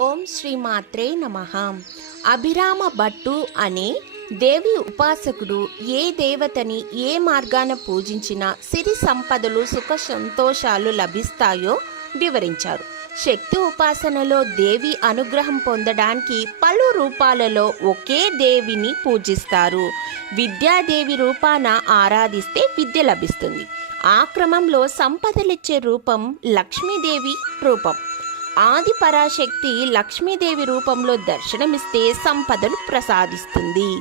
ఓం శ్రీ మాత్రే నమ. అభిరామ భట్టు అనే దేవి ఉపాసకుడు ఏ దేవతని ఏ మార్గాన పూజించినా సిరి సంపదలు సుఖ సంతోషాలు లభిస్తాయో వివరించారు. శక్తి ఉపాసనలో దేవి అనుగ్రహం పొందడానికి పలు రూపాలలో ఒకే దేవిని పూజిస్తారు. విద్యాదేవి రూపాన ఆరాధిస్తే విద్య లభిస్తుంది. ఆ క్రమంలో సంపదలిచ్చే రూపం లక్ష్మీదేవి రూపం. ఆది పరాశక్తి లక్ష్మీదేవి రూపంలో దర్శనమిస్తే సంపదను ప్రసాదిస్తుంది.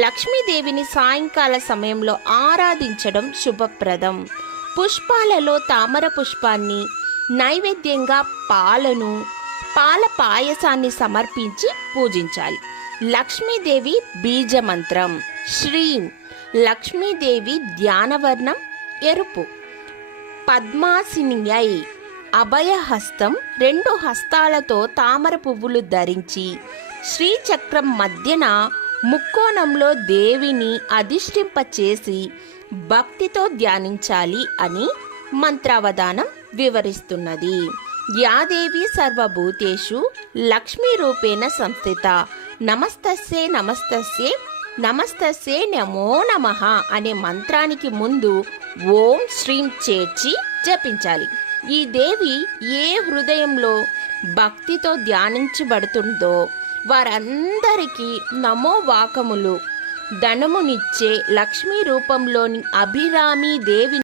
లక్ష్మీదేవిని సాయంకాల సమయంలో ఆరాధించడం శుభప్రదం. పుష్పాలలో తామర పుష్పాన్ని నైవేద్యంగా పాలను పాల పాయసాన్ని సమర్పించి పూజించాలి. లక్ష్మీదేవి బీజమంత్రం. శ్రీం. లక్ష్మీదేవి ధ్యానవర్ణం. ఎరుపు. పద్మాసినియై. అభయహస్తం రెండు హస్తాలతో తామర పువ్వులు ధరించి శ్రీచక్రం మధ్యన ముక్కోణంలో దేవిని అధిష్ఠింపచేసి భక్తితో ధ్యానించాలి అని మంత్రావధానం వివరిస్తున్నది. యాదేవి సర్వభూతేషు లక్ష్మీ రూపేణ సంస్థిత. నమస్తస్యే నమస్తస్యే నమస్తస్యే నమో నమః అనే మంత్రానికి ముందు ఓం శ్రీం చేర్చి జపించాలి. ఈ దేవి ఏ హృదయంలో భక్తితో ధ్యానించబడుతుందో వారందరికీ నమో వాకములు. ధనమునిచ్చే లక్ష్మీ రూపంలోని అభిరామి దేవి